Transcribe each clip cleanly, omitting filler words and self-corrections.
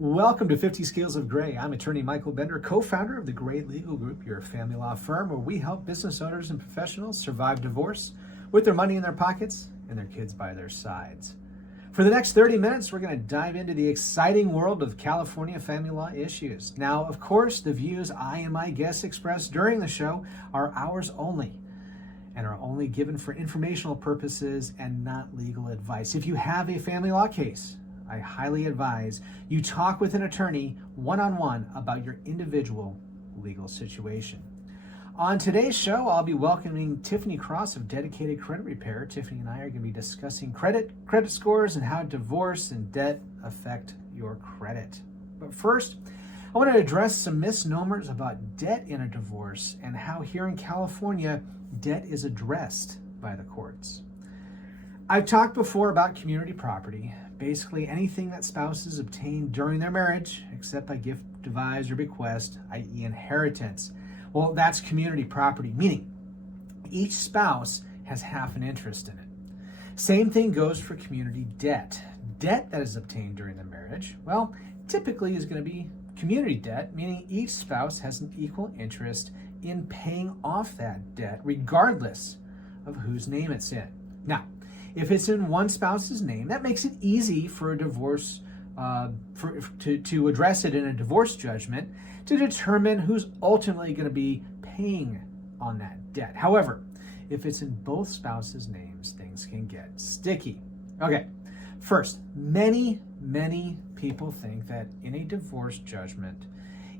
Welcome to 50 Scales of Gray. I'm attorney Michael Bender, co-founder of the Gray Legal Group, your family law firm where we help business owners and professionals survive divorce with their money in their pockets and their kids by their sides. For the next 30 minutes, we're going to dive into the exciting world of California family law issues. Now, of course, the views I and my guests express during the show are ours only and are only given for informational purposes and not legal advice. If you have a family law case, I highly advise you talk with an attorney one-on-one about your individual legal situation. On today's show, I'll be welcoming Tiffany Cross of Dedicated Credit Repair. Tiffany and I are going to be discussing credit scores, and how divorce and debt affect your credit. But first, I want to address some misnomers about debt in a divorce and how here in California, debt is addressed by the courts. I've talked before about community property, basically anything that spouses obtain during their marriage, except by gift, devise, or bequest, i.e. inheritance. Well, that's community property, meaning each spouse has half an interest in it. Same thing goes for community debt. Debt that is obtained during the marriage, well, typically is going to be community debt, meaning each spouse has an equal interest in paying off that debt, regardless of whose name it's in. Now, if it's in one spouse's name, that makes it easy for a divorce, to address it in a divorce judgment to determine who's ultimately going to be paying on that debt. However, if it's in both spouses' names, things can get sticky. Okay, first, many people think that in a divorce judgment,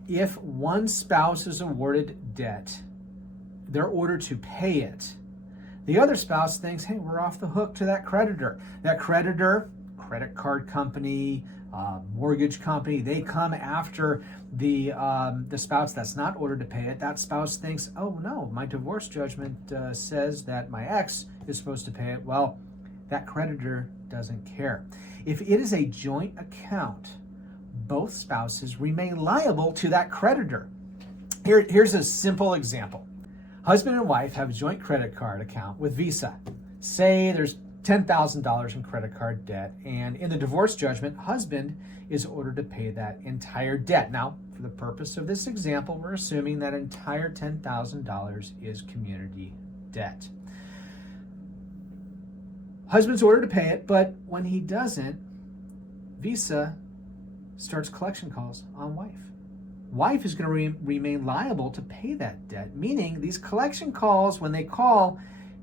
if one spouse is awarded debt, they're ordered to pay it. The other spouse thinks, hey, we're off the hook to that creditor. That creditor, credit card company, mortgage company, they come after the spouse that's not ordered to pay it. That spouse thinks, oh no, my divorce judgment says that my ex is supposed to pay it. Well, that creditor doesn't care. If it is a joint account, both spouses remain liable to that creditor. Here's a simple example. Husband and wife have a joint credit card account with Visa. Say there's $10,000 in credit card debt, and in the divorce judgment, husband is ordered to pay that entire debt. Now, for the purpose of this example, we're assuming that entire $10,000 is community debt. Husband's ordered to pay it, but when he doesn't, Visa starts collection calls on wife. Wife is going to remain liable to pay that debt, meaning these collection calls, when they call,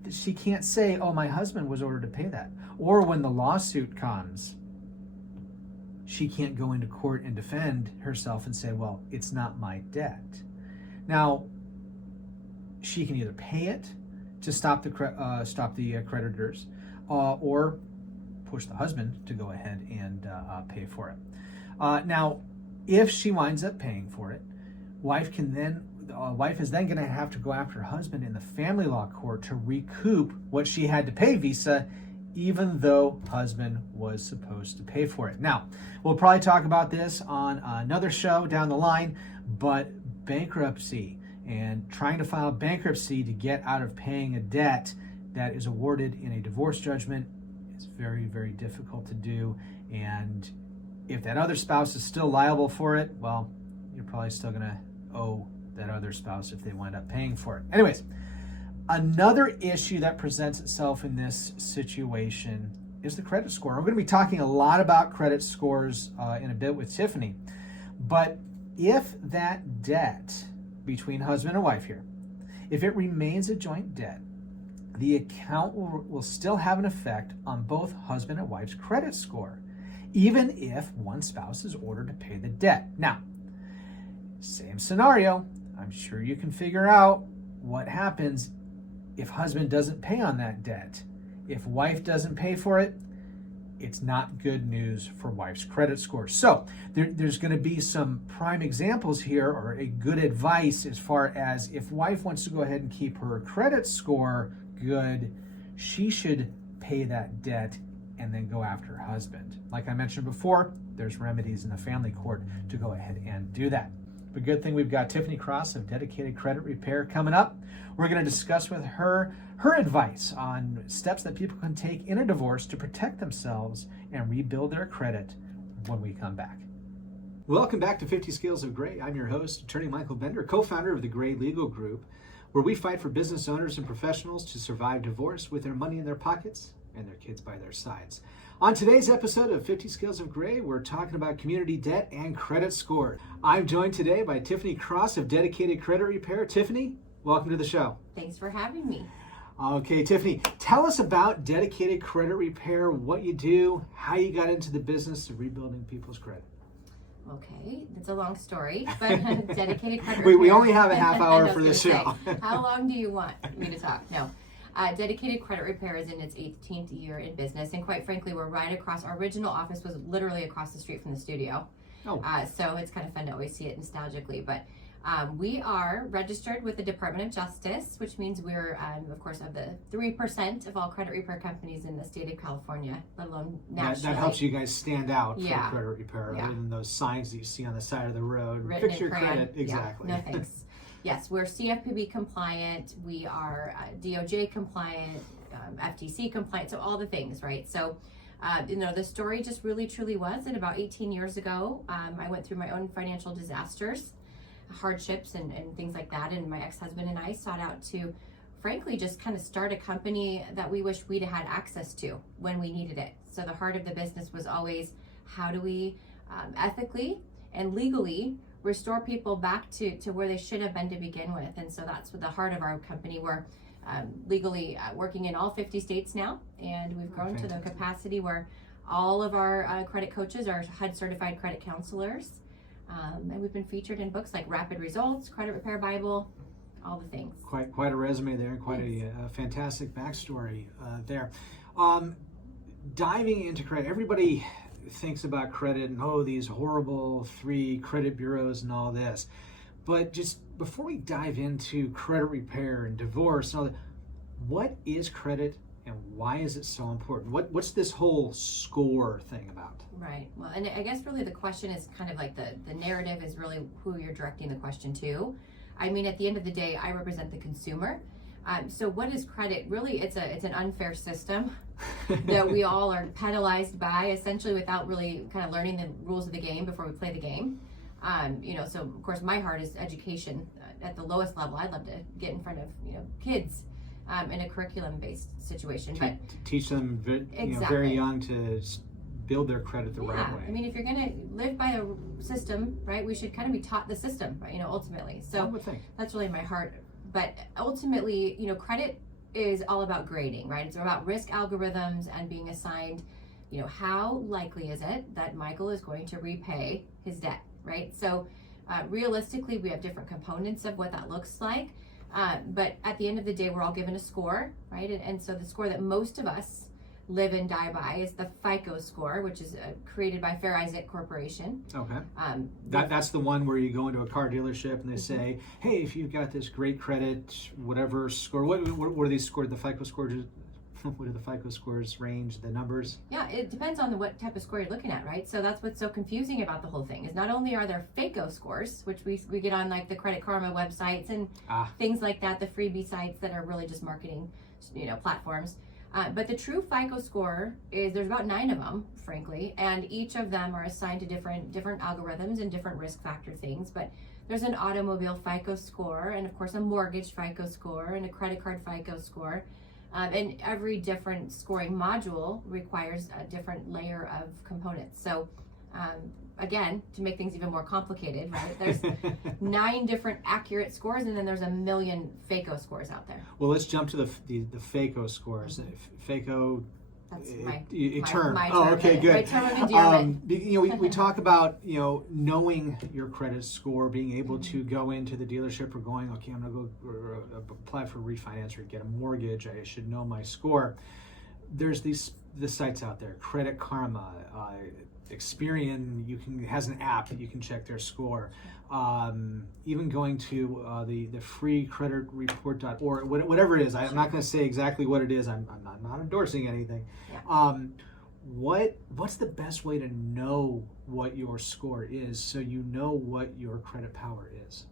she can't say, oh, my husband was ordered to pay that. Or when the lawsuit comes, she can't go into court and defend herself and say, well, it's not my debt. Now, she can either pay it to stop the creditors, or push the husband to go ahead and pay for it. Now, if she winds up paying for it, wife is then going to have to go after her husband in the family law court to recoup what she had to pay Visa, even though husband was supposed to pay for it. Now, we'll probably talk about this on another show down the line, but bankruptcy and trying to file bankruptcy to get out of paying a debt that is awarded in a divorce judgment is very, very difficult to do. And if that other spouse is still liable for it, well, you're probably still going to owe that other spouse if they wind up paying for it. Anyways, another issue that presents itself in this situation is the credit score. We're going to be talking a lot about credit scores in a bit with Tiffany. But if that debt between husband and wife here, if it remains a joint debt, the account will still have an effect on both husband and wife's credit score, even if one spouse is ordered to pay the debt. Now, same scenario, I'm sure you can figure out what happens if husband doesn't pay on that debt. If wife doesn't pay for it, it's not good news for wife's credit score. So there's going to be some prime examples here, or a good advice as far as if wife wants to go ahead and keep her credit score good, she should pay that debt and then go after her husband. Like I mentioned before, there's remedies in the family court to go ahead and do that. But good thing we've got Tiffany Cross of Dedicated Credit Repair coming up. We're going to discuss with her advice on steps that people can take in a divorce to protect themselves and rebuild their credit when we come back. Welcome back to 50 Scales of Gray. I'm your host, attorney Michael Bender, co-founder of the Gray Legal Group, where we fight for business owners and professionals to survive divorce with their money in their pockets and their kids by their sides. On today's episode of 50 Scales of Gray, we're talking about community debt and credit score. I'm joined today by Tiffany Cross of Dedicated Credit Repair. Tiffany, welcome to the show. Thanks for having me. Okay, Tiffany, tell us about Dedicated Credit Repair, what you do, how you got into the business of rebuilding people's credit. Okay, it's a long story, but Dedicated Credit we Repair. only have a half hour for this show. How long do you want me to talk? No. Dedicated Credit Repair is in its 18th year in business, and quite frankly, we're right across. Our original office was literally across the street from the studio. Oh. So it's kind of fun to always see it nostalgically, but we are registered with the Department of Justice, which means we're, of course, of the 3% of all credit repair companies in the state of California, let alone nationally. That helps you guys stand out for credit repair, yeah. Other than those signs that you see on the side of the road. Written Fix your credit. Exactly. Yeah. No thanks. Yes, we're CFPB compliant. We are DOJ compliant, FTC compliant, so all the things, right? So, the story just really, truly was that about 18 years ago, I went through my own financial disasters, hardships and things like that, and my ex-husband and I sought out to frankly just kind of start a company that we wish we'd had access to when we needed it. So the heart of the business was always, how do we ethically and legally restore people back to where they should have been to begin with? And so that's the heart of our company. We're legally working in all 50 states now, and we've grown to the capacity where all of our credit coaches are HUD certified credit counselors. And we've been featured in books like Rapid Results, Credit Repair Bible, all the things. Quite a resume there, and quite a fantastic backstory there. Diving into credit, everybody thinks about credit and these horrible 3 credit bureaus and all this. But just before we dive into credit repair and divorce and all that, what is credit and why is it so important? What's this whole score thing about? Right. Well, and I guess really the question is kind of like the narrative is really who you're directing the question to. I mean, at the end of the day, I represent the consumer. So what is credit? Really, it's an unfair system that we all are penalized by, essentially, without really kind of learning the rules of the game before we play the game. So of course my heart is education at the lowest level. I'd love to get in front of kids in a curriculum-based situation, but teach them very young to build their credit the right way. I mean, if you're going to live by a system, right, we should kind of be taught the system, ultimately. So that's really my heart. But ultimately, credit is all about grading, right? It's about risk algorithms and being assigned, how likely is it that Michael is going to repay his debt, right? So realistically, we have different components of what that looks like. But at the end of the day, we're all given a score, right? And so the score that most of us live and die by is the FICO score, which is created by Fair Isaac Corporation. Okay. That's the one where you go into a car dealership and they say, hey, if you've got this great credit, whatever score, what are these scored? The FICO scores, what do the FICO scores range, the numbers? Yeah, it depends on what type of score you're looking at, right? So that's what's so confusing about the whole thing is not only are there FICO scores, which we get on like the Credit Karma websites and things like that, the freebie sites that are really just marketing, platforms. But the true FICO score is, there's about 9 of them, frankly, and each of them are assigned to different algorithms and different risk factor things. But there's an automobile FICO score, and of course a mortgage FICO score, and a credit card FICO score. And every different scoring module requires a different layer of components. So again, to make things even more complicated, right? There's 9 different accurate scores, and then there's a million FACO scores out there. Well, let's jump to the FACO scores. FACO, that's my term. My term. Okay, good. My term of endearment. We talk about knowing your credit score, being able to go into the dealership or going, okay, I'm going to go apply for a refinance or get a mortgage. I should know my score. There's the sites out there, Credit Karma, Experian has an app that you can check their score. Even going to the free credit report.org, whatever it is. I'm not going to say exactly what it is. I'm not endorsing anything. Yeah. What's the best way to know what your score is so you know what your credit power is?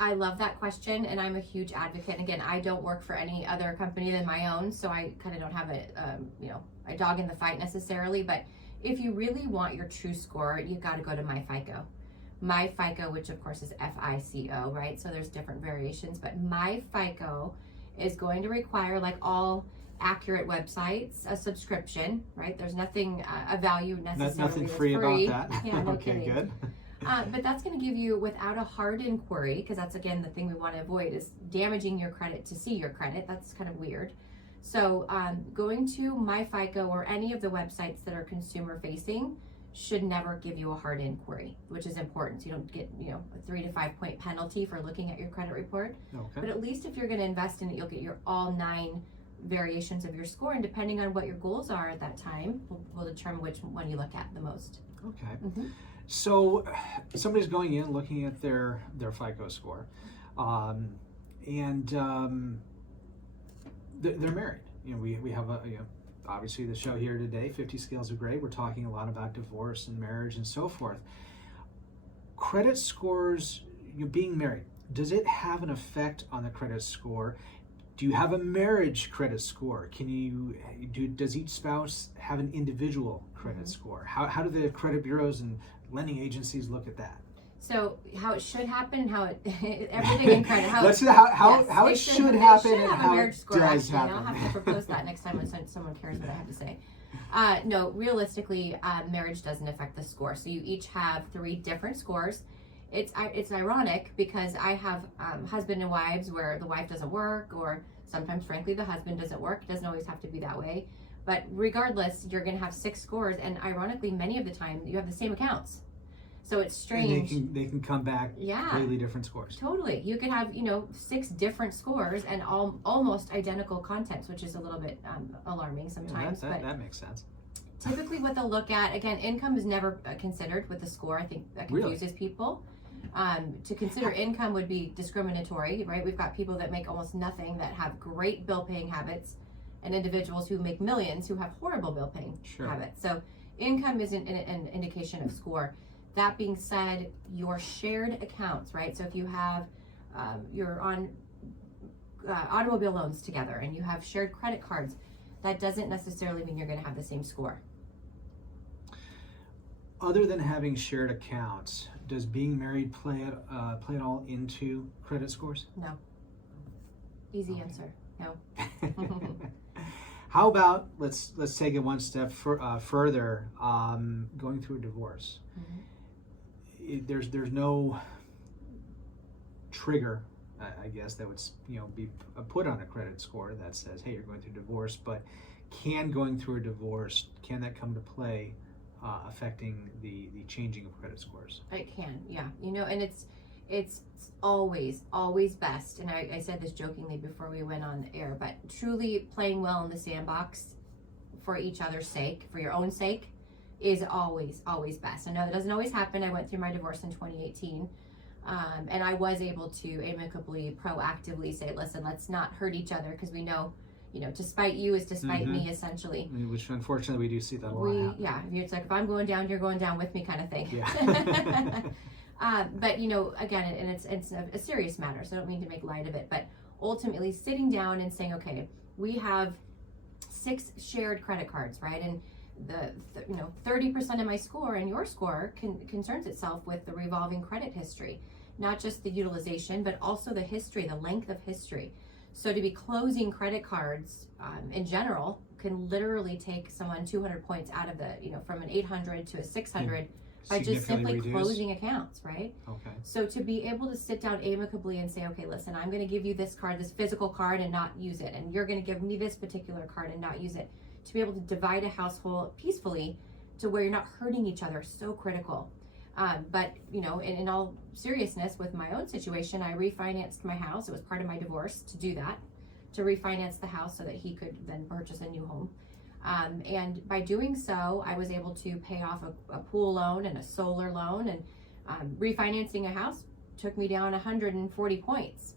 I love that question, and I'm a huge advocate. And again, I don't work for any other company than my own, so I kind of don't have a dog in the fight necessarily. But if you really want your true score, you've got to go to MyFICO. My FICO, which of course is FICO, right? So there's different variations, but My FICO is going to require, like all accurate websites, a subscription, right? There's nothing, a value necessarily. Nothing free about that. Yeah, no Okay, kidding. good. But that's going to give you, without a hard inquiry, because that's again the thing we want to avoid is damaging your credit to see your credit. That's kind of weird. So going to My FICO or any of the websites that are consumer facing should never give you a hard inquiry, which is important. So you don't get, a 3 to 5 point penalty for looking at your credit report. Okay. But at least if you're going to invest in it, you'll get your all 9 variations of your score, and depending on what your goals are at that time, will determine which one you look at the most. Okay. Mm-hmm. So somebody's going in looking at their FICO score, and they're married. We have obviously the show here today, 50 Scales of Gray. We're talking a lot about divorce and marriage and so forth. Credit scores, being married, does it have an effect on the credit score? Do you have a marriage credit score? Does each spouse have an individual credit score? How do the credit bureaus and lending agencies look at that? So how it should happen, everything in credit, how it should happen and how it does happen. happen. I'll have to propose that next time when someone cares what I have to say. No, realistically, marriage doesn't affect the score. So you each have 3 different scores. It's ironic because I have husband and wives where the wife doesn't work, or sometimes, frankly, the husband doesn't work. It doesn't always have to be that way. But regardless, you're going to have 6 scores, and ironically, many of the time, you have the same accounts. So it's strange. And they can come back completely different scores. Totally. You could have, 6 different scores and almost identical contents, which is a little bit alarming sometimes. Yeah, that makes sense. Typically what they'll look at, again, income is never considered with the score. I think that confuses people. To consider income would be discriminatory, right? We've got people that make almost nothing that have great bill paying habits, and individuals who make millions who have horrible bill paying habits. So income isn't an indication of score. That being said, your shared accounts, right? So if you have, you're on automobile loans together and you have shared credit cards, that doesn't necessarily mean you're going to have the same score. Other than having shared accounts, does being married play at all into credit scores? No. Easy answer. No. How about let's take it one step further. Going through a divorce. There's no trigger, I guess, that would be put on a credit score that says, hey, you're going through divorce. But can going through a divorce, can that come to play, affecting the changing of credit scores? It can, yeah. And it's always best, and I said this jokingly before we went on air, but truly playing well in the sandbox for each other's sake, for your own sake, is always best. I know that doesn't always happen. I went through my divorce in 2018, and I was able to amicably, proactively say, listen, let's not hurt each other, because we know, to spite you is to spite me, essentially. Which, unfortunately, we do see that a lot. Yeah, it's like, if I'm going down, you're going down with me kind of thing. Yeah. But again, and it's a serious matter, so I don't mean to make light of it, but ultimately sitting down and saying, okay, we have 6 shared credit cards, right? And the 30% of my score and your score concerns itself with the revolving credit history, not just the utilization, but also the history, the length of history. So to be closing credit cards in general can literally take someone 200 points out of the, from an 800 to a 600 by just simply closing accounts, right? Okay. So to be able to sit down amicably and say, okay, listen, I'm going to give you this card, this physical card, and not use it, and you're going to give me this particular card and not use it. To be able to divide a household peacefully to where you're not hurting each other, so critical. But in all seriousness, with my own situation, I refinanced my house. It was part of my divorce to do that, to refinance the house so that he could then purchase a new home. And by doing so, I was able to pay off a pool loan and a solar loan, and refinancing a house took me down 140 points.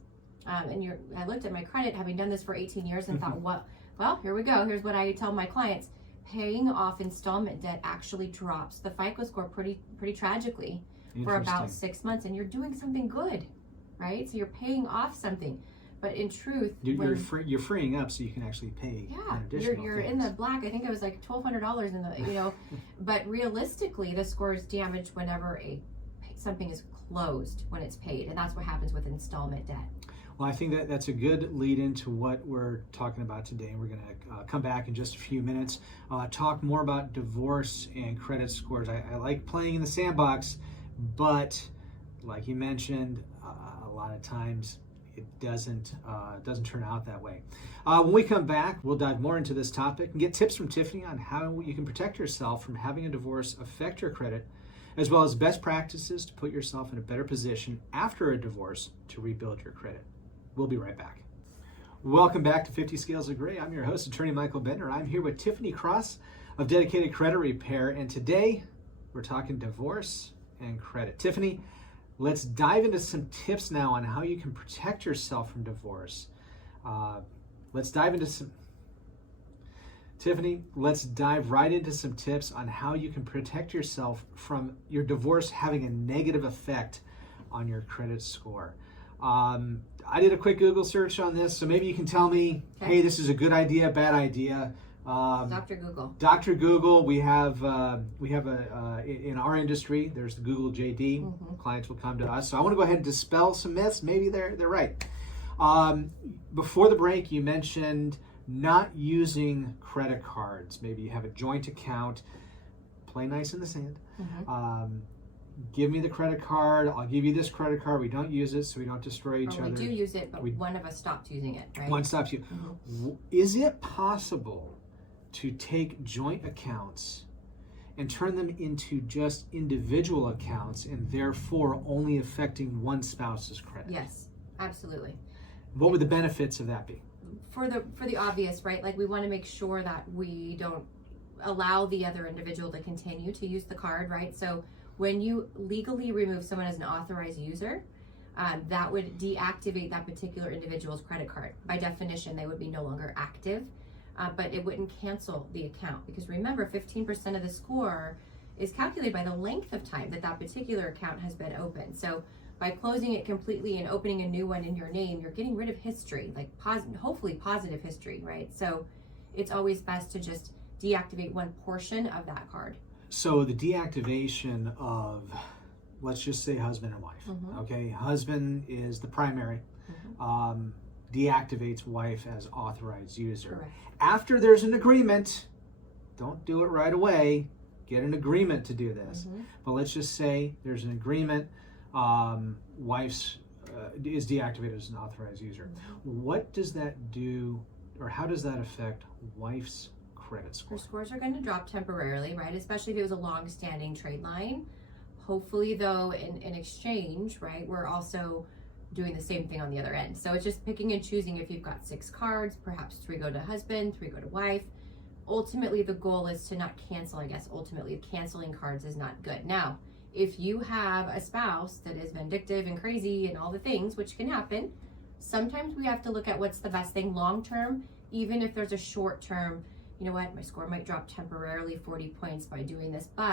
And I looked at my credit, having done this for 18 years, and thought, well, here we go. Here's what I tell my clients. Paying off installment debt actually drops the FICO score pretty tragically for about 6 months, and you're doing something good, right? So you're paying off something. But in truth, you're freeing up so you can actually pay. Yeah, you're in the black. I think it was like $1,200 in the, but realistically, the score is damaged whenever a something is closed when it's paid, and that's what happens with installment debt. Well, I think that's a good lead into what we're talking about today. We're going to come back in just a few minutes, talk more about divorce and credit scores. I like playing in the sandbox, but like you mentioned, a lot of times it doesn't turn out that way. When we come back, we'll dive more into this topic and get tips from Tiffany on how you can protect yourself from having a divorce affect your credit, as well as best practices to put yourself in a better position after a divorce to rebuild your credit. We'll be right back. Welcome back to 50 Scales of Gray. I'm your host, attorney Michael Bender. I'm here with Tiffany Cross of Dedicated Credit Repair, and today we're talking divorce and credit. Tiffany, let's dive into some tips now on how you can protect yourself from divorce. Tiffany, let's dive right into some tips on how you can protect yourself from your divorce having a negative effect on your credit score. I did a quick Google search on this, so maybe you can tell me, hey, this is a good idea, bad idea. Dr. Google. Dr. Google, we have in our industry, there's the Google JD. Mm-hmm. Clients will come to us. So I want to go ahead and dispel some myths. Maybe they're right. Before the break, you mentioned not using credit cards. Maybe you have a joint account. Play nice in the sand. Mm-hmm. Give me the credit card. I'll give you this credit card. We don't use it, so we don't destroy each other. We do use it, but one of us stopped using it, right? One stops you. Mm-hmm. Is it possible to take joint accounts and turn them into just individual accounts and therefore only affecting one spouse's credit? Yes, absolutely. What would the benefits of that be? For the obvious, right? Like, we want to make sure that we don't allow the other individual to continue to use the card, right? So when you legally remove someone as an authorized user, that would deactivate that particular individual's credit card. By definition, they would be no longer active, but it wouldn't cancel the account, because remember, 15% of the score is calculated by the length of time that that particular account has been open. So by closing it completely and opening a new one in your name, you're getting rid of history, like hopefully positive history, right? So it's always best to just deactivate one portion of that card. So the deactivation of, let's just say husband and wife, mm-hmm. Okay? Husband is the primary, mm-hmm. Deactivates wife as authorized user. Correct. After there's an agreement, don't do it right away, get an agreement to do this. Mm-hmm. But let's just say there's an agreement, wife's is deactivated as an authorized user. Mm-hmm. What does that do, or how does that affect wife's credit score? Her scores are going to drop temporarily, right? Especially if it was a long-standing trade line. Hopefully, though, in exchange, right, we're also doing the same thing on the other end. So it's just picking and choosing. If you've got 6 cards, perhaps 3 go to husband, 3 go to wife. Ultimately, the goal is to not cancel. I guess ultimately canceling cards is not good. Now, if you have a spouse that is vindictive and crazy and all the things, which can happen, sometimes we have to look at what's the best thing long-term, even if there's a short-term, you know what, my score might drop temporarily 40 points by doing this, but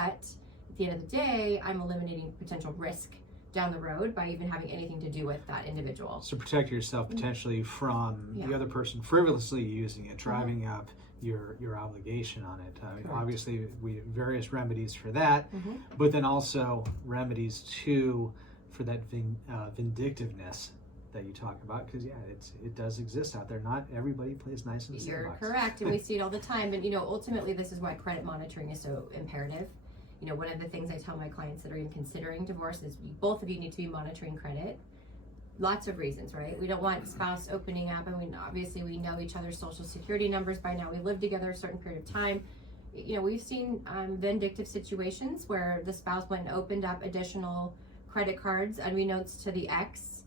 at the end of the day, I'm eliminating potential risk down the road by even having anything to do with that individual. So protect yourself potentially from the other person frivolously using it, driving up your obligation on it. Obviously, we have various remedies for that, mm-hmm. but then also remedies too for that vindictiveness that you talk about, because it does exist out there. Not everybody plays nice in the sandbox. You're correct, and we see it all the time. And ultimately, this is why credit monitoring is so imperative. One of the things I tell my clients that are even considering divorce is both of you need to be monitoring credit. Lots of reasons, right? We don't want spouse opening up. I mean, obviously, we know each other's social security numbers by now. We lived together a certain period of time. We've seen vindictive situations where the spouse went and opened up additional credit cards unbeknownst to the ex,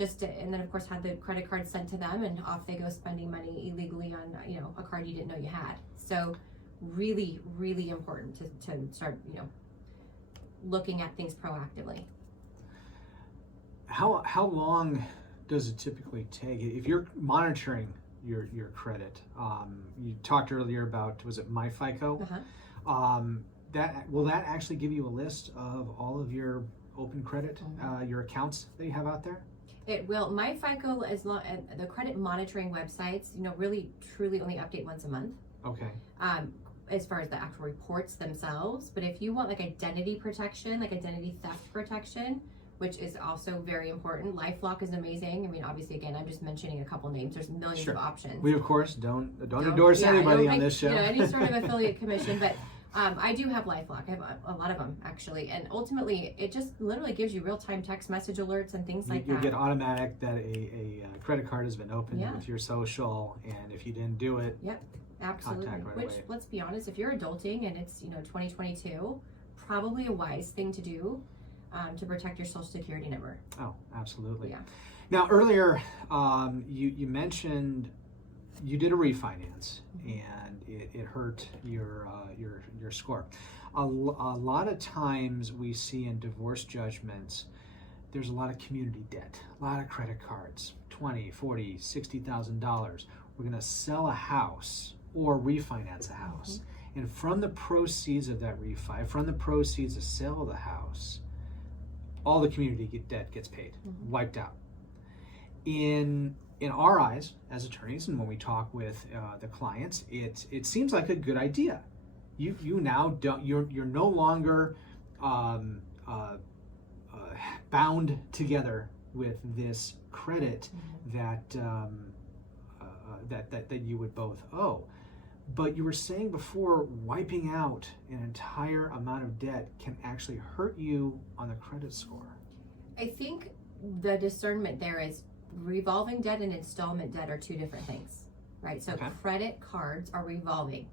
and then of course had the credit card sent to them, and off they go spending money illegally on a card you didn't know you had. So really, really important to start looking at things proactively. How long does it typically take if you're monitoring your credit? You talked earlier about, was it MyFICO? Uh-huh. Will that actually give you a list of all of your open credit, mm-hmm. Your accounts that you have out there? It will. MyFICO, the credit monitoring websites, really truly only update once a month. Okay. as far as the actual reports themselves. But if you want like identity protection, like identity theft protection, which is also very important, LifeLock is amazing. I mean, obviously, again, I'm just mentioning a couple names. There's millions of options. We of course don't endorse anybody on this show. Any sort of affiliate commission, but I do have LifeLock. I have a lot of them actually, and ultimately, it just literally gives you real-time text message alerts and things like that. You get automatic that a credit card has been opened with your social, and if you didn't do it, absolutely. Contact Which, away. let's be honest, if you're adulting and it's 2022, probably a wise thing to do to protect your social security number. Oh, absolutely. Yeah. Now earlier, you mentioned you did a refinance and it hurt your score. A lot of times we see in divorce judgments, there's a lot of community debt, a lot of credit cards, $20,000, $40,000, $60,000. We're going to sell a house or refinance a house. And from the proceeds of that refi, from the proceeds of sale of the house, all the community debt gets paid, wiped out. In our eyes as attorneys, and when we talk with the clients, it seems like a good idea. You now don't, you're no longer bound together with this credit that you would both owe. But you were saying before, wiping out an entire amount of debt can actually hurt you on the credit score. I think the discernment there is revolving debt and installment debt are two different things, right? So credit cards are revolving.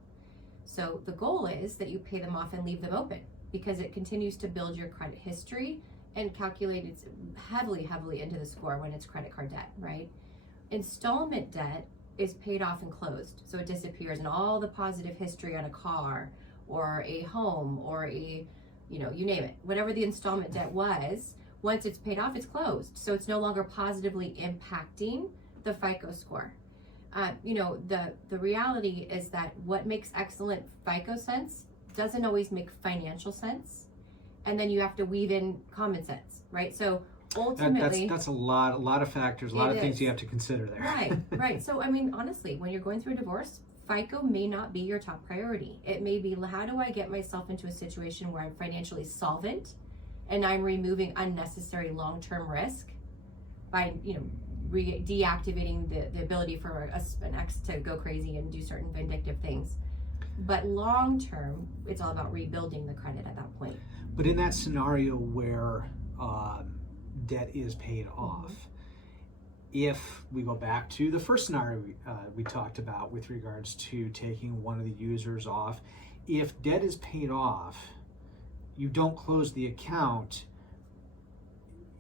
So the goal is that you pay them off and leave them open because it continues to build your credit history and calculates heavily into the score when it's credit card debt, right? Installment debt is paid off and closed. So it disappears, and all the positive history on a car or a home or you name it, whatever the installment debt was, once it's paid off, it's closed. So it's no longer positively impacting the FICO score. The reality is that what makes excellent FICO sense doesn't always make financial sense. And then you have to weave in common sense, right? So ultimately, that's a lot of factors, a lot of things you have to consider there. Right. So I mean, honestly, when you're going through a divorce, FICO may not be your top priority. It may be, how do I get myself into a situation where I'm financially solvent and I'm removing unnecessary long-term risk by deactivating the ability for an ex to go crazy and do certain vindictive things. But long-term, it's all about rebuilding the credit at that point. But in that scenario where debt is paid off, if we go back to the first scenario we talked about with regards to taking one of the users off, if debt is paid off, you don't close the account,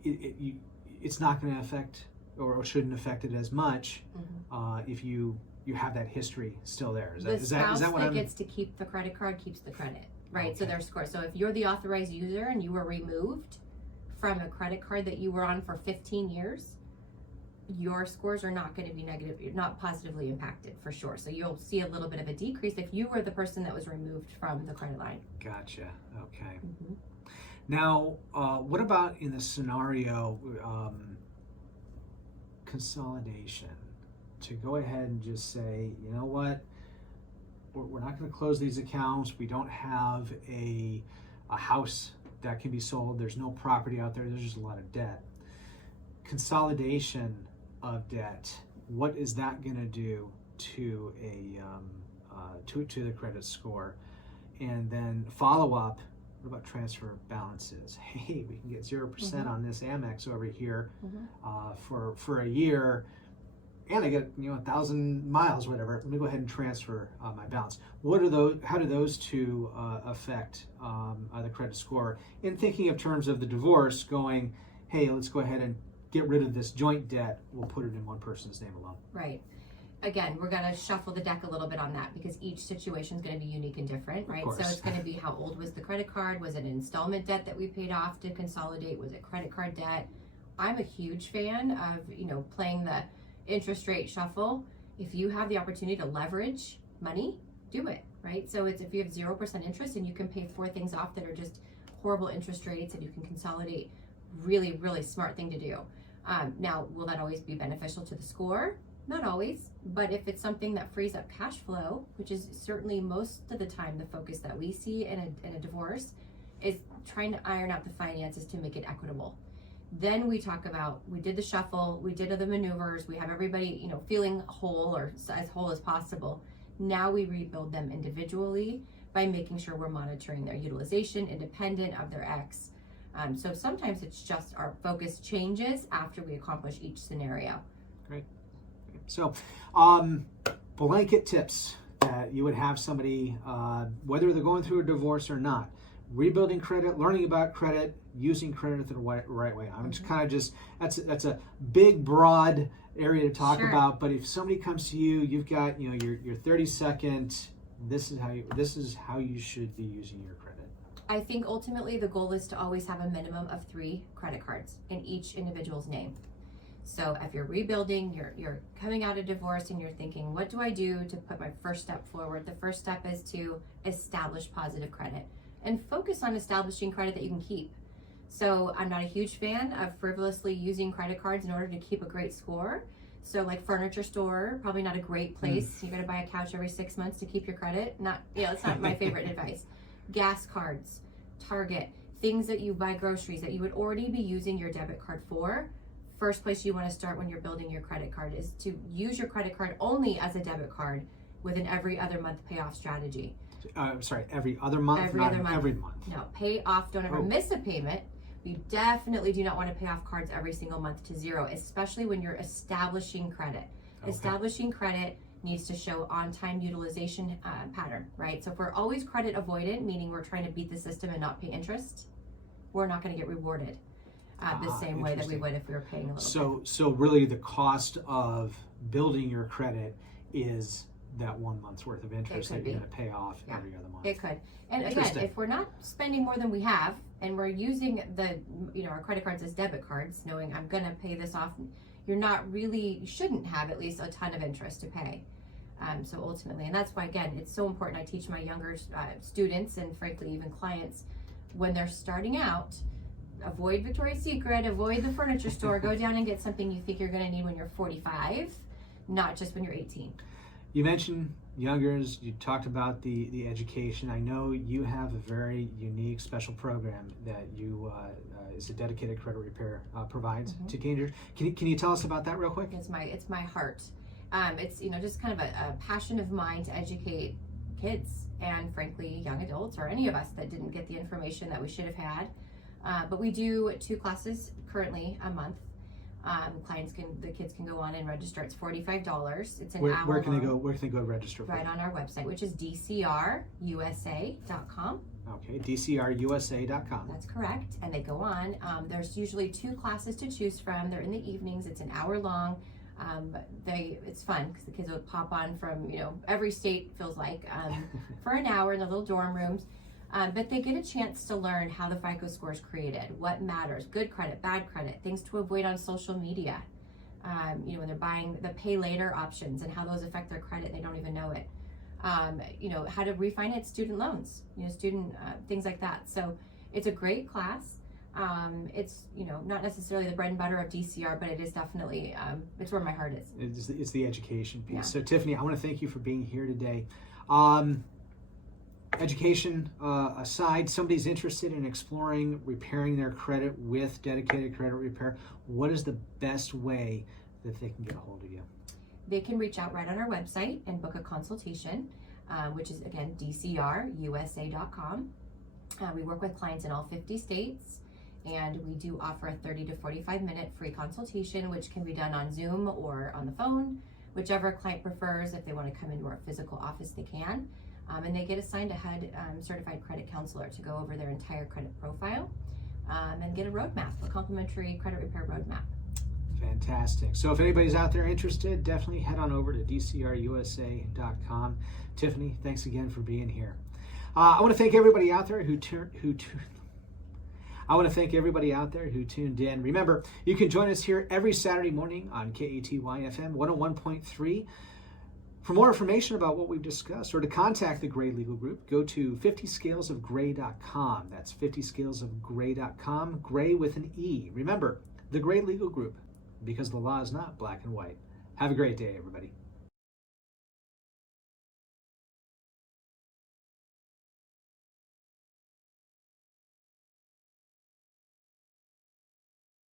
it's not going to affect or shouldn't affect it as much if you have that history still there. Is that what gets to keep the credit card keeps the credit, right? So their score. So if you're the authorized user and you were removed from a credit card that you were on for 15 years, your scores are not going to be negative, not positively impacted for sure. So you'll see a little bit of a decrease if you were the person that was removed from the credit line. Gotcha. Okay. Now, what about in the scenario consolidation? To go ahead and just say, you know what, we're not going to close these accounts. We don't have a house that can be sold. There's no property out there. There's just a lot of debt. Consolidation of debt, what is that going to do to to the credit score? And then follow up, what about transfer balances? Hey, we can get 0% on this Amex over here for a year, and I get 1,000 miles, whatever. Let me go ahead and transfer my balance. What are those? How do those two affect the credit score? In thinking of terms of the divorce, going, hey, let's go ahead and get rid of this joint debt. We'll put it in one person's name alone. Right. Again, we're going to shuffle the deck a little bit on that because each situation is going to be unique and different, right? So it's going to be, how old was the credit card? Was it an installment debt that we paid off to consolidate? Was it credit card debt? I'm a huge fan of, playing the interest rate shuffle. If you have the opportunity to leverage money, do it, right? So it's, if you have 0% interest and you can pay 4 things off that are just horrible interest rates and you can consolidate, really, really smart thing to do. Now, will that always be beneficial to the score? Not always, but if it's something that frees up cash flow, which is certainly most of the time the focus that we see in a divorce, is trying to iron out the finances to make it equitable. Then we talk about, we did the shuffle, we did the maneuvers, we have everybody, feeling whole or as whole as possible. Now we rebuild them individually by making sure we're monitoring their utilization independent of their ex. So sometimes it's just our focus changes after we accomplish each scenario. Great. So, blanket tips that you would have somebody, whether they're going through a divorce or not, rebuilding credit, learning about credit, using credit the right way. I'm just kind of that's a big, broad area to talk about. But if somebody comes to you, you've got your 30-second. This is how you should be using your credit. I think ultimately the goal is to always have a minimum of 3 credit cards in each individual's name. So if you're rebuilding, you're coming out of divorce and you're thinking, what do I do to put my first step forward? The first step is to establish positive credit and focus on establishing credit that you can keep. So I'm not a huge fan of frivolously using credit cards in order to keep a great score. So like furniture store, probably not a great place. You got to buy a couch every 6 months to keep your credit. It's not my favorite advice. Gas cards, Target, things that you buy groceries that you would already be using your debit card for. First place you want to start when you're building your credit card is to use your credit card only as a debit card with an every other month payoff strategy. Every other month? Every other month. Every month. No, pay off. Don't ever miss a payment. You definitely do not want to pay off cards every single month to 0, especially when you're establishing credit. Okay. Establishing credit needs to show on-time utilization pattern, right? So if we're always credit avoidant, meaning we're trying to beat the system and not pay interest, we're not going to get rewarded the same way that we would if we were paying a little bit. So really the cost of building your credit is that 1 month's worth of interest that you're going to pay off every other month. It could. And again, if we're not spending more than we have and we're using our credit cards as debit cards, knowing I'm going to pay this off, you shouldn't have at least a ton of interest to pay. So ultimately, and that's why, again, it's so important. I teach my younger students and frankly, even clients, when they're starting out, avoid Victoria's Secret, avoid the furniture store, go down and get something you think you're going to need when you're 45, not just when you're 18. You mentioned youngers, you talked about the education. I know you have a very unique special program that you is a dedicated credit repair provides to teenagers. Can you tell us about that real quick? It's my heart. It's just kind of a passion of mine to educate kids and frankly young adults or any of us that didn't get the information that we should have had. But we do 2 classes currently a month. The kids can go on and register. It's $45. It's an hour. Where can they go register? Right on our website, which is dcrusa.com. Okay, dcrusa.com. That's correct. And they go on. There's usually 2 classes to choose from. They're in the evenings. It's an hour long. It's fun because the kids will pop on from every state, feels like, for an hour in the little dorm rooms. But they get a chance to learn how the FICO score is created, what matters, good credit, bad credit, things to avoid on social media. When they're buying the pay later options and how those affect their credit, they don't even know it. How to refinance student loans, things like that. So it's a great class. It's not necessarily the bread and butter of DCR, but it is definitely it's where my heart is. It's the education piece. Yeah. So Tiffany, I want to thank you for being here today. Education aside, somebody's interested in exploring repairing their credit with dedicated credit repair. What is the best way that they can get a hold of you? They can reach out right on our website and book a consultation, which is again dcrusa.com. We work with clients in all 50 states, and we do offer a 30 to 45 minute free consultation, which can be done on Zoom or on the phone, whichever client prefers. If they want to come into our physical office, they can. And they get assigned a HUD certified credit counselor to go over their entire credit profile and get a roadmap, a complimentary credit repair roadmap. Fantastic. So if anybody's out there interested, definitely head on over to dcrusa.com. Tiffany, thanks again for being here. I want to thank everybody out there who tuned in. Remember, you can join us here every Saturday morning on KATY-FM 101.3. For more information about what we've discussed or to contact the Gray Legal Group, go to 50scalesofgray.com. That's 50scalesofgray.com, Gray with an E. Remember, the Gray Legal Group, because the law is not black and white. Have a great day, everybody.